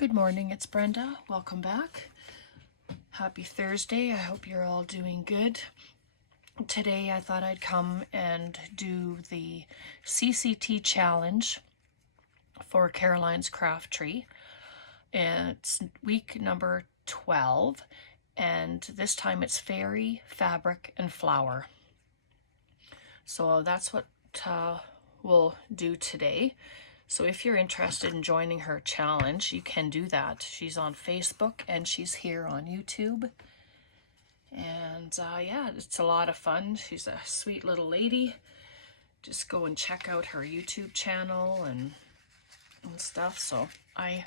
Good morning, it's Brenda. Welcome back. Happy Thursday. I hope you're all doing good. Today I thought I'd come and do the CCT challenge for Caroline's Craft Tree. And it's week number 12, and this time it's fairy, fabric, and flower. So that's what we'll do today. So if you're interested in joining her challenge, you can do that. She's on Facebook and she's here on YouTube. And yeah, it's a lot of fun. She's a sweet little lady. Just go and check out her YouTube channel and stuff. So I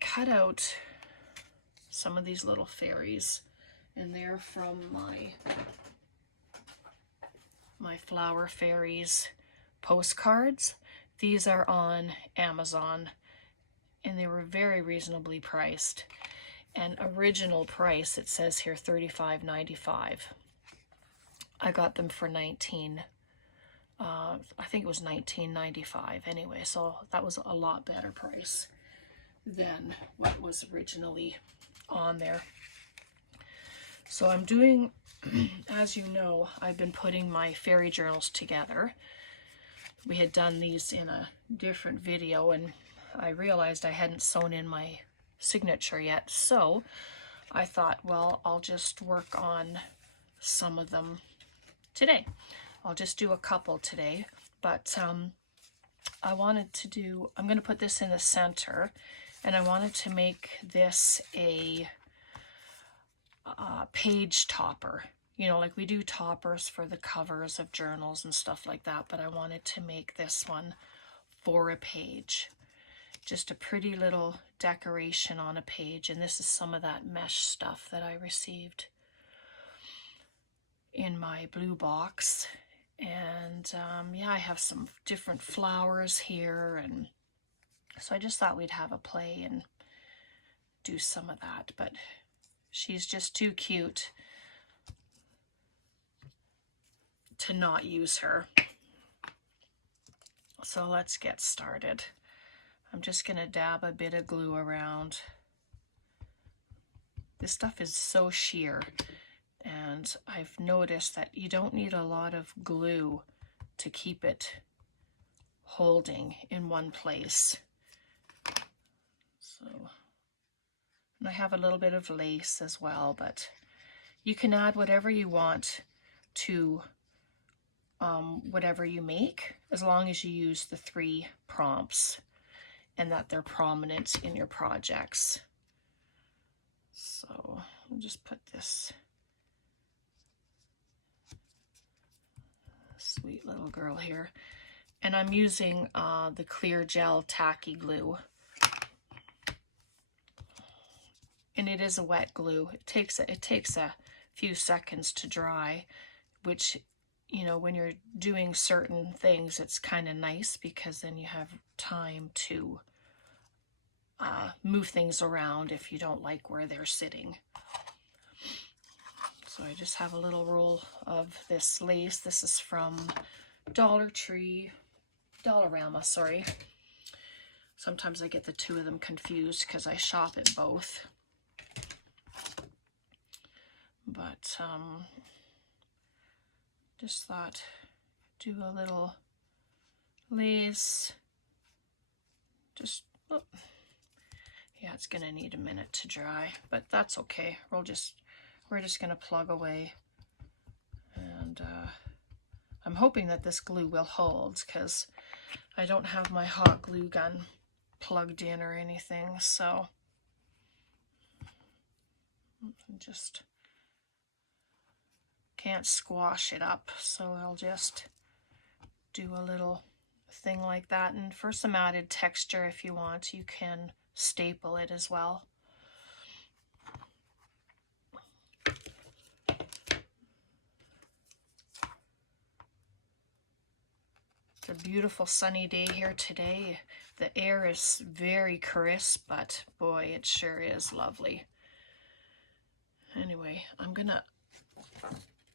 cut out some of these little fairies, and they're from my Flower Fairies postcards. These are on Amazon and they were very reasonably priced. And original price, it says here $35.95. I got them for I think it was $19.95 anyway, so that was a lot better price than what was originally on there. So I'm doing, as you know, I've been putting my fairy journals together. We had done these in a different video and I realized I hadn't sewn in my signature yet, so I thought, well, I'll just work on some of them today. I'll just do a couple today, but I wanted to do, I'm going to put this in the center, and I wanted to make this a page topper. You know, like we do toppers for the covers of journals and stuff like that, but I wanted to make this one for a page. Just a pretty little decoration on a page, and this is some of that mesh stuff that I received in my blue box. And yeah, I have some different flowers here, and so I just thought we'd have a play and do some of that. But she's just too cute to not use her. So let's get started. I'm just going to dab a bit of glue around. This stuff is so sheer, and I've noticed that you don't need a lot of glue to keep it holding in one place. So, and I have a little bit of lace as well, but you can add whatever you want to whatever you make, as long as you use the 3 prompts and that they're prominent in your projects. So I'll just put this sweet little girl here, and I'm using the clear gel tacky glue, and it is a wet glue. It takes a few seconds to dry, which, you know, when you're doing certain things, it's kind of nice because then you have time to move things around if you don't like where they're sitting. So I just have a little roll of this lace. This is from Dollarama, sorry. Sometimes I get the two of them confused because I shop at both. But just thought, do a little lace. Just, oh, yeah, it's gonna need a minute to dry, but that's okay. We're just gonna plug away, and I'm hoping that this glue will hold because I don't have my hot glue gun plugged in or anything, so just can't squash it up, so I'll just do a little thing like that. And for some added texture, if you want, you can staple it as well. It's a beautiful sunny day here today. The air is very crisp, but boy, it sure is lovely. Anyway, I'm gonna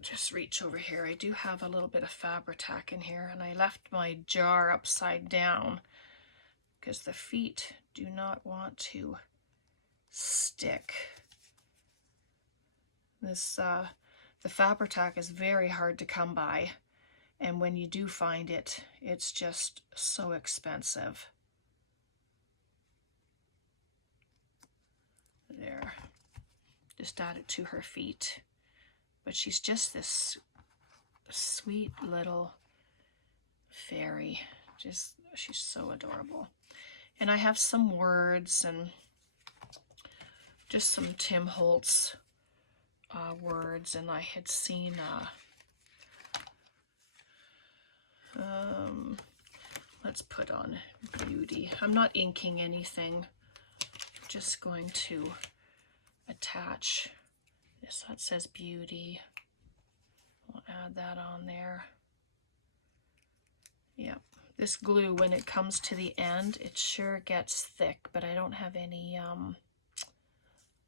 just reach over here. I do have a little bit of Fabri-Tac in here, and I left my jar upside down because the feet do not want to stick. This the Fabri-Tac is very hard to come by, and when you do find it, it's just so expensive. There, just add it to her feet. But she's just this sweet little fairy. Just, she's so adorable. And I have some words and just some Tim Holtz words, and I had seen let's put on beauty. I'm not inking anything, just going to attach this. That says beauty. We'll add that on there. Yep. This glue, when it comes to the end, it sure gets thick, but I don't have any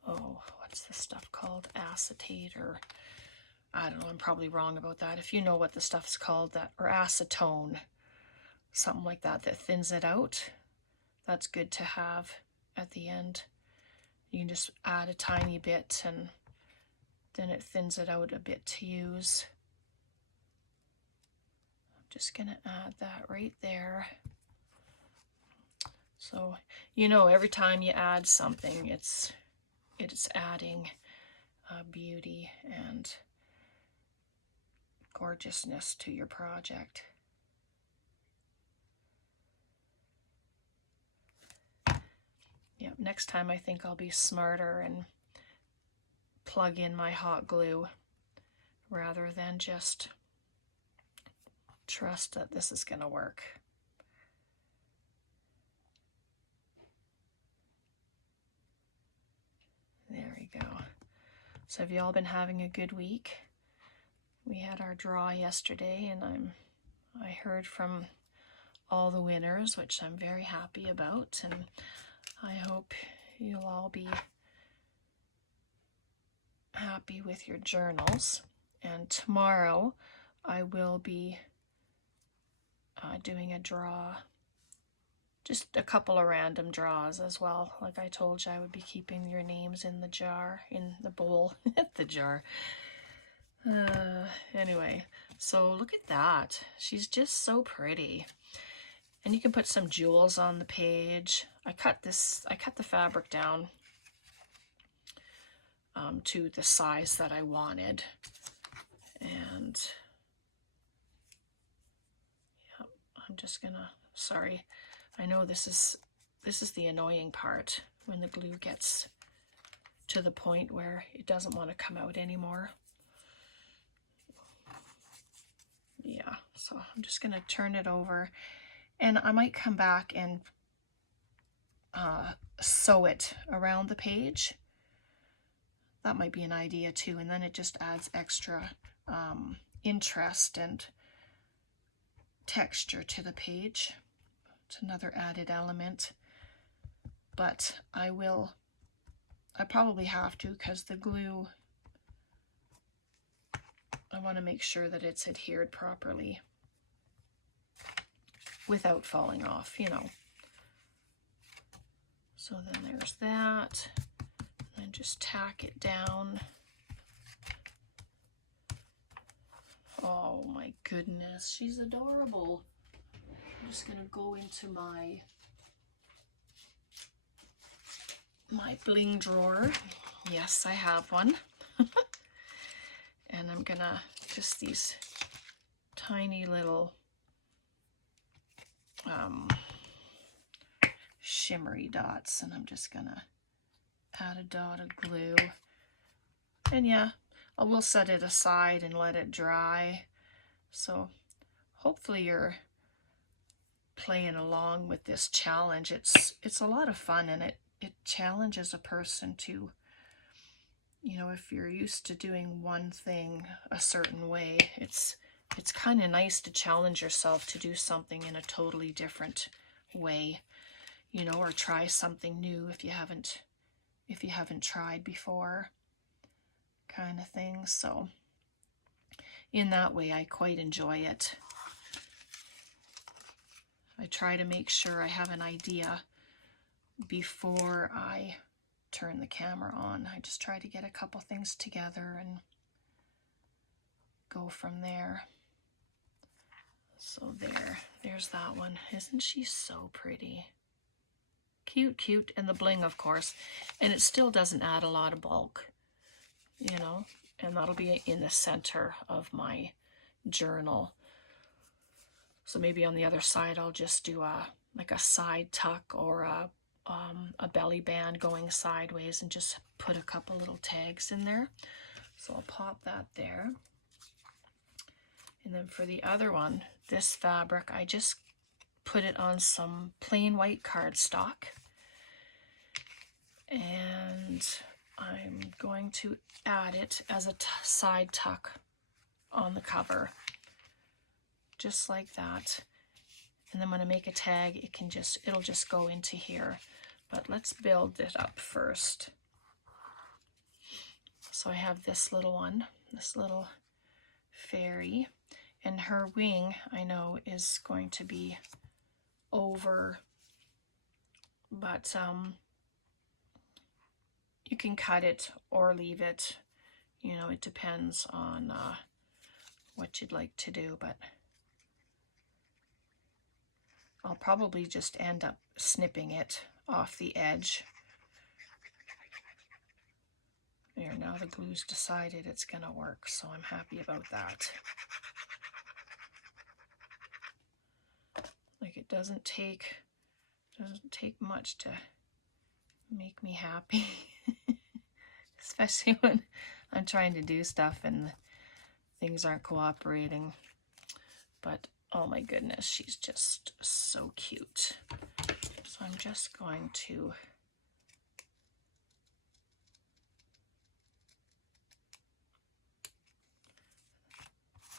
oh, what's this stuff called? Acetate, or I don't know, I'm probably wrong about that. If you know what the stuff's called, that, or acetone, something like that, that thins it out. That's good to have at the end. You can just add a tiny bit and then it thins it out a bit to use. I'm just gonna add that right there. So, you know, every time you add something, it's adding beauty and gorgeousness to your project. Yeah, next time I think I'll be smarter and plug in my hot glue rather than just trust that this is going to work. There we go. So have you all been having a good week? We had our draw yesterday, and I heard from all the winners, which I'm very happy about, and I hope you'll all be happy with your journals. And tomorrow I will be doing a draw, just a couple of random draws as well. Like I told you, I would be keeping your names in the jar, in the bowl, the jar. Anyway, so look at that. She's just so pretty. And you can put some jewels on the page. I cut the fabric down to the size that I wanted. And yeah, I'm just gonna, sorry, I know this is the annoying part, when the glue gets to the point where it doesn't want to come out anymore. Yeah, so I'm just gonna turn it over, and I might come back and sew it around the page. That might be an idea too, and then it just adds extra interest and texture to the page. It's another added element, but I probably have to, because the glue, I want to make sure that it's adhered properly without falling off, you know. So then there's that, and just tack it down. Oh my goodness, she's adorable. I'm just gonna go into my bling drawer. Yes, I have one. And I'm gonna, just these tiny little shimmery dots, and I'm just gonna add a dot of glue. And yeah, I will set it aside and let it dry. So hopefully you're playing along with this challenge. It's a lot of fun, and it challenges a person to, you know, if you're used to doing one thing a certain way, it's kind of nice to challenge yourself to do something in a totally different way, you know, or try something new if you haven't tried before, kind of thing. So in that way, I quite enjoy it. I try to make sure I have an idea before I turn the camera on. I just try to get a couple things together and go from there. So there's that one. Isn't she so pretty? Cute, cute, and the bling, of course. And it still doesn't add a lot of bulk, you know, and that'll be in the center of my journal. So maybe on the other side, I'll just do like a side tuck or a belly band going sideways and just put a couple little tags in there. So I'll pop that there. And then for the other one, this fabric, I just put it on some plain white cardstock. And I'm going to add it as a side tuck on the cover. Just like that. And then when I make a tag, it'll just go into here. But let's build it up first. So I have this little one, this little fairy, and her wing, I know, is going to be over, but you can cut it or leave it. You know, it depends on what you'd like to do, but I'll probably just end up snipping it off the edge. There, now the glue's decided it's gonna work, so I'm happy about that. Like, it doesn't take much to make me happy. Especially when I'm trying to do stuff and things aren't cooperating. But oh my goodness, she's just so cute. So I'm just going to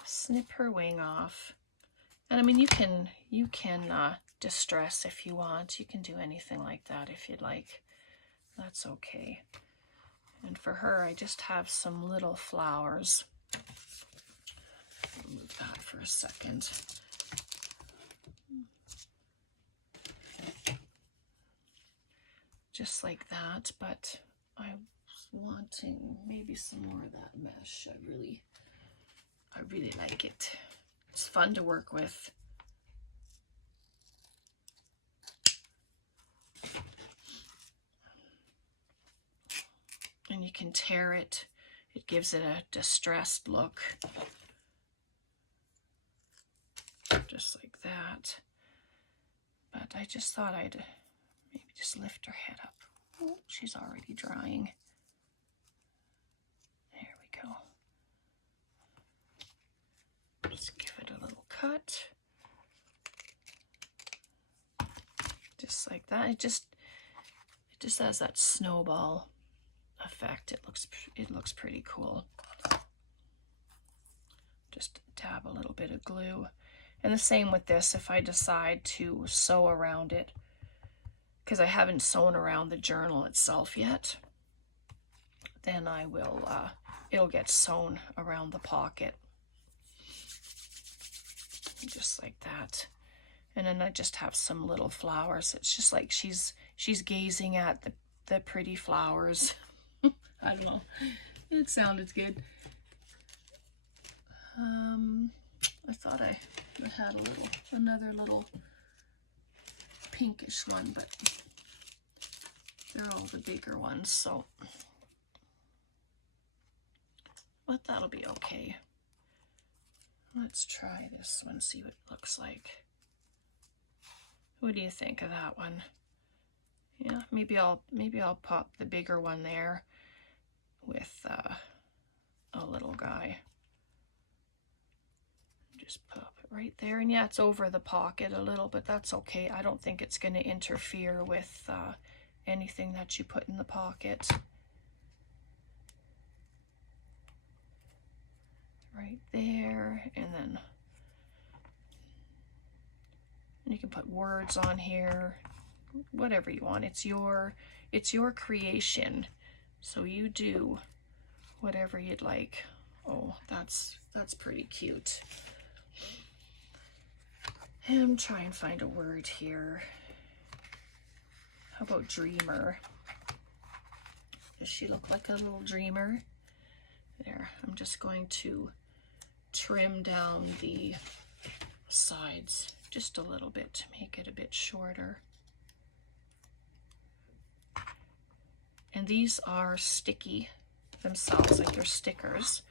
snip her wing off. And I mean, you can distress if you want. You can do anything like that if you'd like. That's okay. And for her, I just have some little flowers. I'll move that for a second. Just like that, but I was wanting maybe some more of that mesh. I really like it. It's fun to work with. And you can tear it. It gives it a distressed look. Just like that. But I just thought I'd maybe just lift her head up. Oh, she's already drying. There we go. Just give it a little cut. Just like that. It just has that snowball effect. It looks pretty cool. Just dab a little bit of glue. And the same with this, if I decide to sew around it, because I haven't sewn around the journal itself yet, then I will, it'll get sewn around the pocket. Just like that. And then I just have some little flowers. It's just like she's gazing at the pretty flowers. I don't know. It sounded good. I thought I had another little pinkish one, but they're all the bigger ones, so. But that'll be okay. Let's try this one, see what it looks like. What do you think of that one? Yeah, maybe I'll pop the bigger one there with a little guy. Just pop it right there, and yeah, it's over the pocket a little, but that's okay. I don't think it's going to interfere with anything that you put in the pocket. Right there, and then you can put words on here, whatever you want. It's your creation, so you do whatever you'd like. Oh, that's pretty cute. And try and find a word here. How about dreamer? Does she look like a little dreamer? There, I'm just going to trim down the sides just a little bit to make it a bit shorter. And these are sticky themselves, like they're stickers,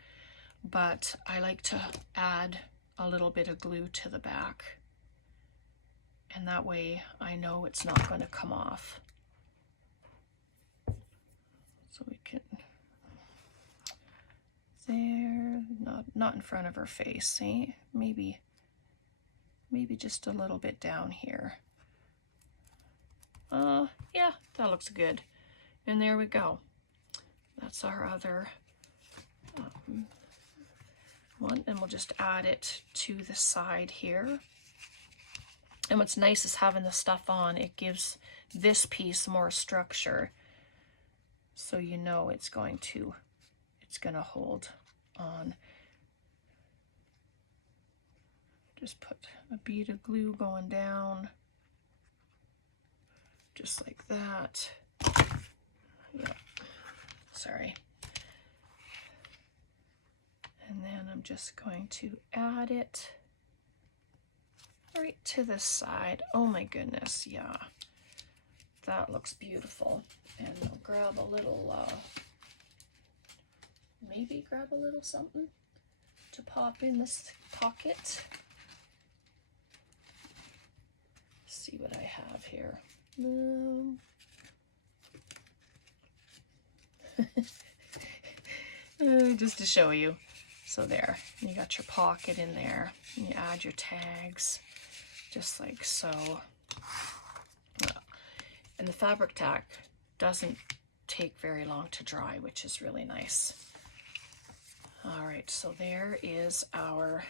but I like to add a little bit of glue to the back, and that way I know it's not going to come off. So we can, there, not in front of her face, see? Maybe just a little bit down here. Yeah, that looks good. And there we go. That's our other one, and we'll just add it to the side here. And what's nice is having the stuff on, it gives this piece more structure, so you know it's going to hold on. Just put a bead of glue going down, just like that. Yeah, sorry. And then I'm just going to add it right to the side. Oh my goodness, yeah. That looks beautiful. And I'll grab a little, maybe grab a little something to pop in this pocket. Let's see what I have here. Just to show you. So there, you got your pocket in there. And you add your tags, just like so. And the fabric tack doesn't take very long to dry, which is really nice. All right, so there is our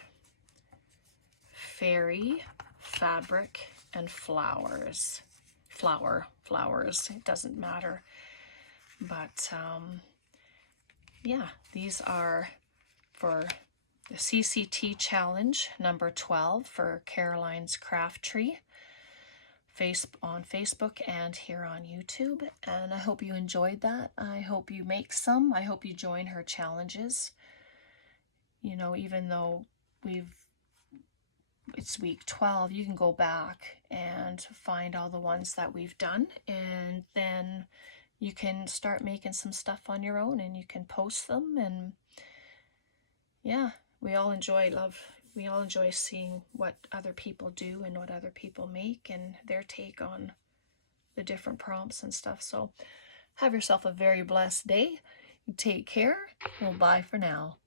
fairy fabric and flowers. Flowers, it doesn't matter. But yeah, these are for the CCT challenge number 12 for Caroline's Craft Tree on Facebook and here on YouTube. And I hope you enjoyed that. I hope you make some. I hope you join her challenges. You know, even though it's week 12, you can go back and find all the ones that we've done, and then you can start making some stuff on your own and you can post them. And yeah, we all enjoy seeing what other people do and what other people make and their take on the different prompts and stuff. So have yourself a very blessed day. Take care. Well, bye for now.